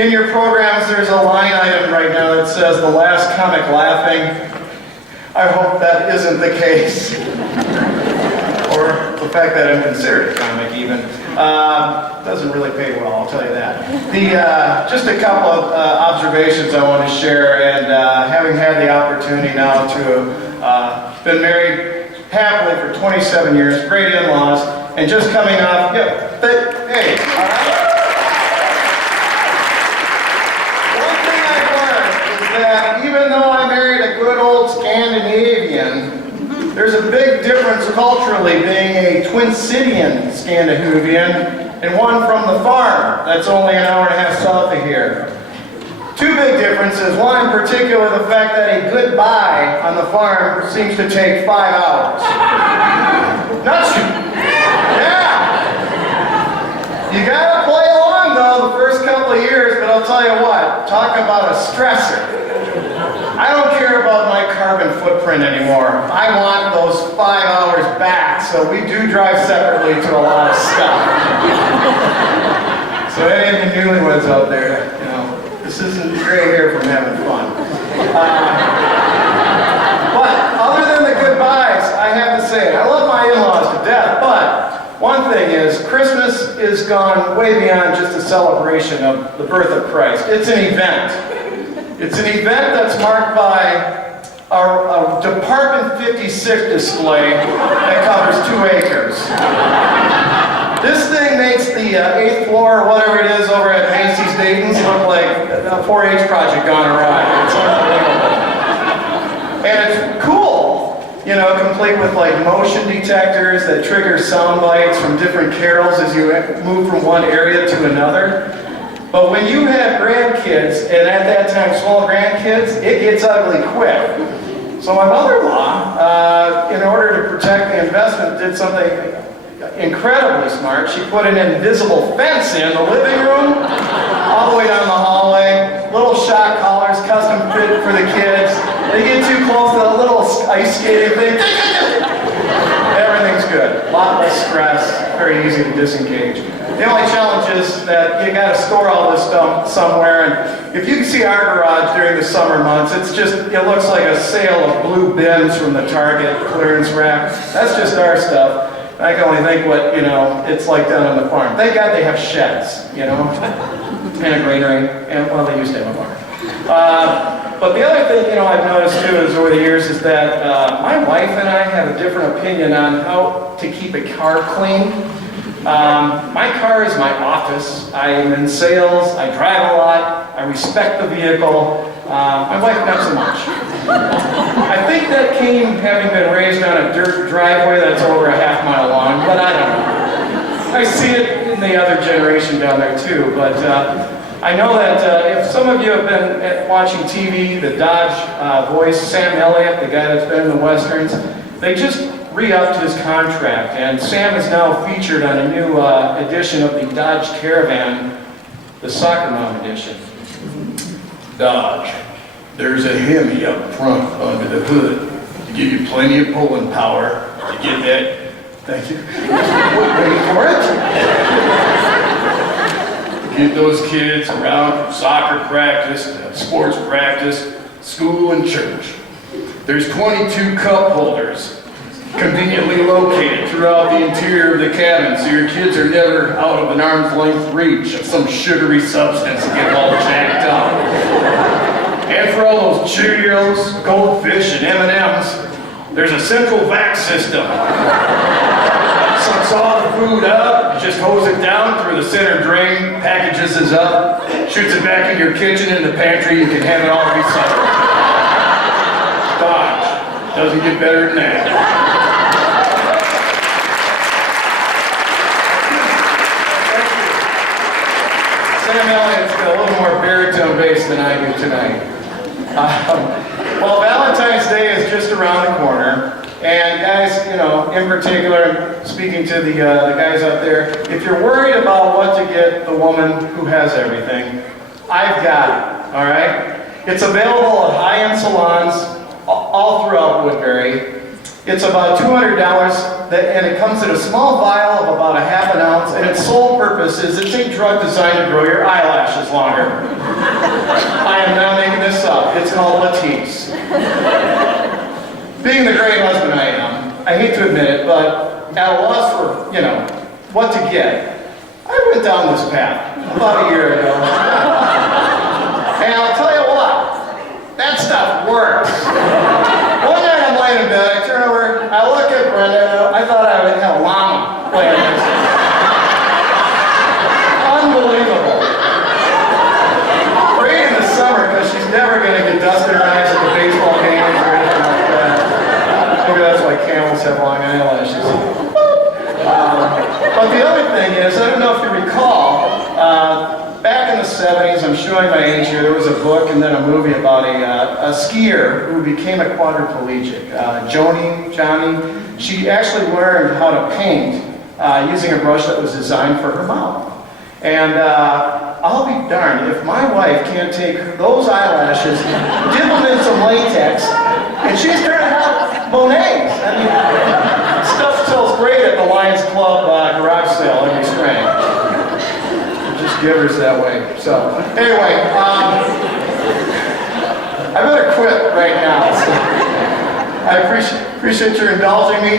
In your programs, there's a line item right now that says the last comic laughing. I hope that isn't the case. Or the fact that I'm considered a comic even. Doesn't really pay well, I'll tell you that. Just a couple of observations I want to share, and having had the opportunity now to been married happily for 27 years, great in-laws, and just coming off, hey, all right? One thing I've learned is that even though I married a good old Scandinavian, there's a big difference culturally being a Twin Cityan Scandinavian and one from the farm that's only an hour and a half south of here. Two big differences. One in particular, the fact that a goodbye on the farm seems to take 5 hours. Not true. Yeah! You gotta play along though the first couple of years, but I'll tell you what, talk about a stressor. I don't care about my carbon footprint anymore. I want those 5 hours back, so we do drive separately to a lot of stuff. So any of the newlyweds out there, you know, this isn't gray hair from having fun. But other than the goodbyes, I have to say, I love my in-laws to death, but one thing is, Christmas is gone way beyond just a celebration of the birth of Christ. It's an event. It's an event that's marked by a Department 56 display that covers 2 acres. This thing makes the 8th floor, or whatever it is, over at Macy's Dayton's look like a 4-H project gone awry. It's unbelievable. And it's cool, you know, complete with like motion detectors that trigger sound bites from different carols as you move from one area to another. But when you have grandkids, and at that time small grandkids, it gets ugly quick. So my mother-in-law, in order to protect the investment, did something incredibly smart. She put an invisible fence in the living room, all the way down the hallway, little shock collars, custom fit for the kids. They get too close to the little ice skating thing. Everything's good. A lot less stress, very easy to disengage. The only challenge is that you got to store all this stuff somewhere, and if you can see our garage during the summer months, it looks like a sale of blue bins from the Target clearance rack. That's just our stuff. I can only think what, you know, it's like down on the farm. Thank God they have sheds, you know, and a granary, and well, they used to have a barn. But the other thing, you know, I've noticed too is over the years is that my wife and I have a different opinion on how to keep a car clean. My car is my office. I am in sales, I drive a lot, I respect the vehicle. My wife not so much. I think that came having been raised on a dirt driveway that's over a half-mile long, but I don't know. I see it in the other generation down there too, but I know that if some of you have been watching TV, the Dodge voice, Sam Elliott, the guy that's been in the Westerns, they just re-upped his contract, and Sam is now featured on a new edition of the Dodge Caravan, the Soccer Mom edition. Dodge, there's a Hemi up front under the hood to give you plenty of pulling power to get that. Thank you. Wait for it. Get those kids around from soccer practice, sports practice, school, and church. There's 22 cup holders conveniently located throughout the interior of the cabin, so your kids are never out of an arm's length reach of some sugary substance to get all jacked up. And for all those Cheerios, Goldfish, and M&Ms, there's a central vac system. Sucks all the food up, you just hose it down through the center drain, packages it up, shoots it back in your kitchen in the pantry, you can have it all recycled. Dodge, doesn't get better than that. Sam Elliott's got a little more baritone bass than I do tonight. Well, Valentine's Day is just around the corner, and guys, you know, in particular, speaking to the guys out there, if you're worried about what to get the woman who has everything, I've got it, all right? It's available at high-end salons all throughout Woodbury. It's about $200, and it comes in a small vial of about a half an ounce, and its sole purpose is it's a drug designed to grow your eyelashes longer. I am not making this up. It's called Latisse. Being the great husband I am, I hate to admit it, but at a loss for, what to get, I went down this path about a year ago. And I'll tell you what, that stuff works. One night I'm laying in bed, I turn over, I look at Brenda, I thought I would have a llama laying next to me. Unbelievable. Great in the summer because she's never going to get dust in her eyes at the baseball games or anything like that. Maybe that's why camels have long eyelashes. But the other thing is, I don't know if you recall, back in the 70s, I'm showing my age here, there was a book and then a movie about a skier who became a quadriplegic. Johnny, she actually learned how to paint using a brush that was designed for her mouth. And I'll be darned if my wife can't take those eyelashes, dip them in some latex, and she's turning out Monets. I mean, stuff sells great at the Lions Club garage sale every spring. Just givers that way. So, anyway, I better quit right now. So I appreciate your indulging me.